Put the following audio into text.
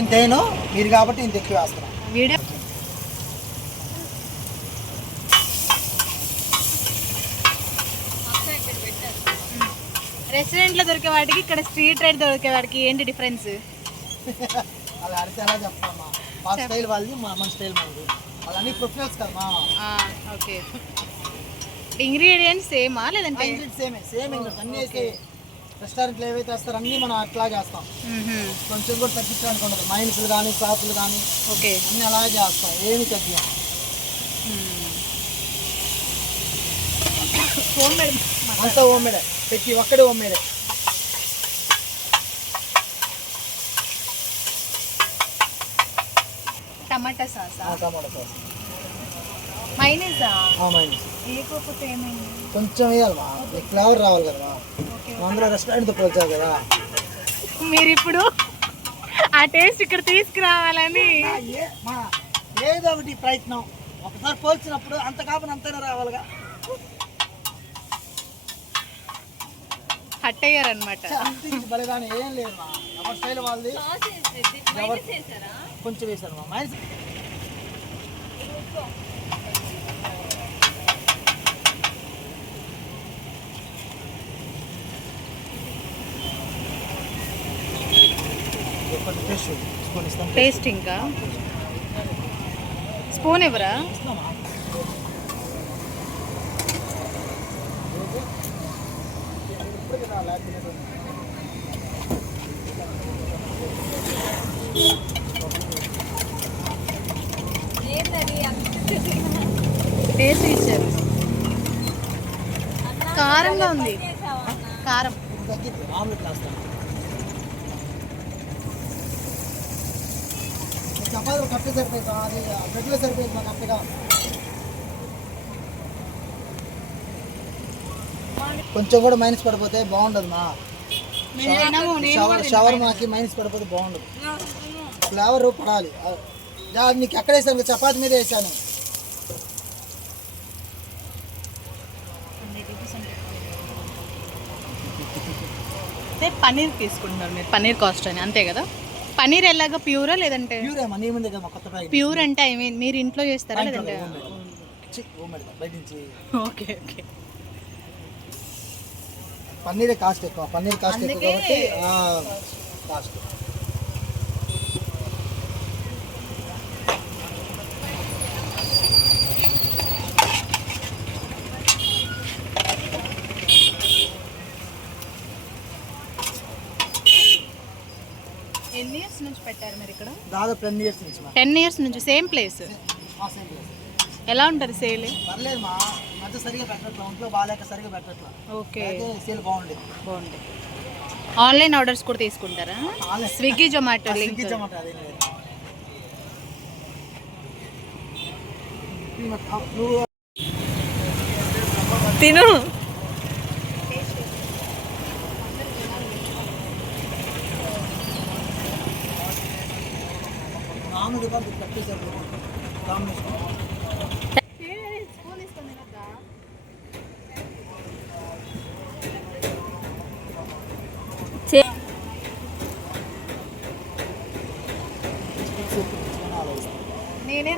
ఇంతేను మీరు కాబట్టి ఇంత ఎక్కువ వేస్తాను. వీడియో రెస్టారెంట్లో దొరికే వాటికి ఇక్కడ స్ట్రీట్ రైడ్ దొరికే వాటికి ఏంటి డిఫరెన్స్? అలా అడితే ఎలా చెప్తామా? మా స్టైల్ వాళ్ళది, మన స్టైల్ మనది. వాళ్ళన్నీ ప్రొఫెషనల్స్ కదమ్మా. ఓకే. ఇంగ్రీడియంట్స్ సేమా లేదంటే? సేమ్ ఇంగ్రీడియంట్స్ అన్నీ వేసి రెస్టారెంట్లో ఏవైతే వేస్తారో అన్నీ మనం అట్లా చేస్తాం. కొంచెం కూడా తగ్గించడానికి ఉండదు. మైన్స్లు కానీ షాపులు కానీ ఓకే అన్నీ అలాగే చేస్తాం, ఏమి తగ్గాం. అంతా హోమ్ మేడే, ప్రతి ఒక్కడే homemade. Tomato sauce, tomato sauce, మైనీసా? మైనీస్ వేయకపోతే ఏమైంది? కొంచెం వేయాలమ్మా, నీకు ఫ్లేవర్ రావాలి కదమ్మా. అందరూ రెస్టారెంట్తో పోల్చావు కదా. మీరు ఇప్పుడు ఆ టేస్ట్ ఇక్కడ తీసుకురావాలని ఏదో ఒకటి ప్రయత్నం. ఒకసారి పోల్చినప్పుడు అంత కాపని అంతైనా రావాలిగా. హట్ అయ్యారనమాట. బలిదాని ఏం లేదు, ఎవరి స్టైల్ వాళ్ళది. కొంచెం వేసారు మా మైనస్. టేస్ట్ ఇంకా స్పూన్ ఎవరా? టేస్ట్ ఇచ్చారు. కారంగా ఉంది. కారం చపాతీలు కప్పి సరిపోతుంది, అది రెగ్యులర్ సరిపోతుంది మాకు కప్పిగా. కొంచెం కూడా మైనస్ పడిపోతే బాగుండదు మా షవర్ మాకి మైనస్ పడిపోతే బాగుండదు. ఫ్లేవర్ పడాలి. నీకు ఎక్కడ వేసాను? చపాతీ మీద వేసాను. పన్నీర్ తీసుకుంటున్నారు మీరు? పన్నీర్ కాస్ట్ అని అంతే కదా? పన్నీర్ ఎలాగా ప్యూరా లేదంటే? ప్యూర్ అంటే ఐ మీన్ మీరు ఇంట్లో చేస్తారా లేదంటే? Okay okay. పన్నీరే కాస్ట్ ఎక్కువ, పన్నీర్ కాస్ట్ ఎక్కువ కాబట్టి కాస్ట్. ఎన్ని ఇయర్స్ నుంచి పెట్టారు మీరు ఇక్కడ? దాదాపు 10 ఇయర్స్ నుంచి. 10 ఇయర్స్ నుంచి సేమ్ ప్లేస్. ఎలా ఉంటుంది సేల్? పర్లేదు మా మధ్య సరిగా పెట్టట్లా, ఒంట్లో బాగాలేక సరిగా పెట్టట్లా. ఓకే, సేల్ బాగుంది. ఆన్లైన్ ఆర్డర్స్ కూడా తీసుకుంటారా? Swiggy Zomato link. తిను. నేనే